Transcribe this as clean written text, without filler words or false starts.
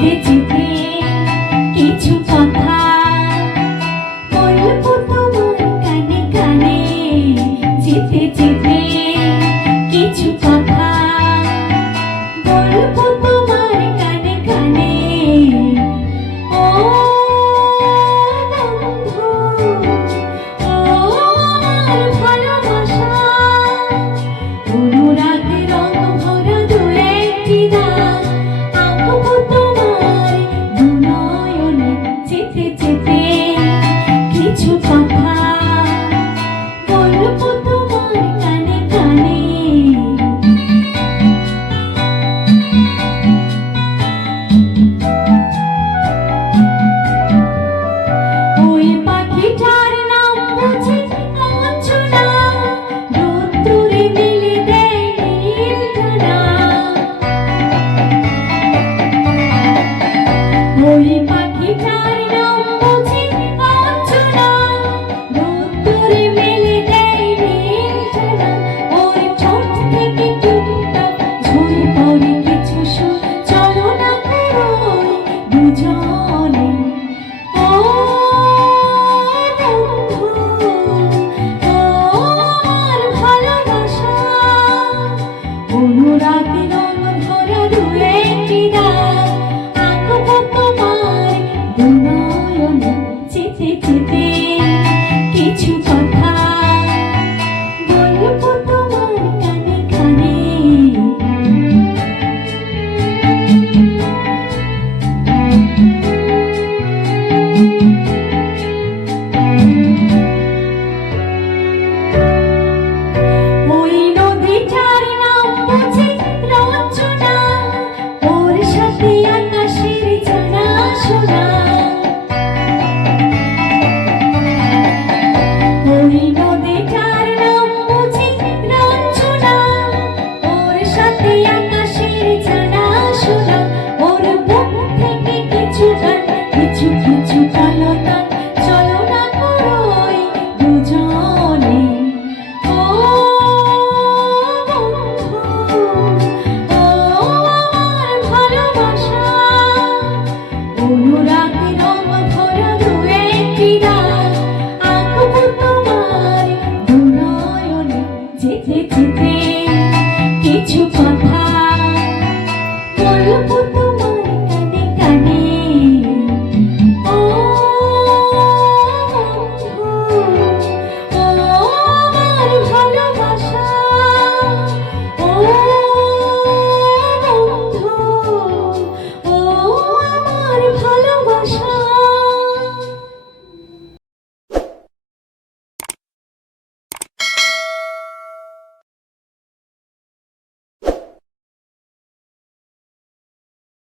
যেতে যেতে কিছু কথা বলবো তোমার কানে কানে, যেতে যেতে কিছু কথা বলবো তোমার কানে কানে। ও বন্ধু, ও আমার ভালোবাসা, অনুরাগে রং ভরা দু একটি দাগ আঁকবো তোমার দু নয়নে। যেতে যেতে কিছু কথা বলবো তোমার কানে কানে। ওই পাখিটার নাম বুঝি কাঞ্চনা, রোদ্দুরে মেলে দেয় নীল ডানা। ওই পাখিটার নাম বুঝি কাঞ্চনা, রোদ্দুরে মেলে দেয় নীল ডানা। ওর ঠোঁট থেকে টুকটাক ঝরে পড়ে কিছু সুর, চলো না করোই দুজনে। ও বন্ধু, ও আমার ভালোবাসা, অনুরাগের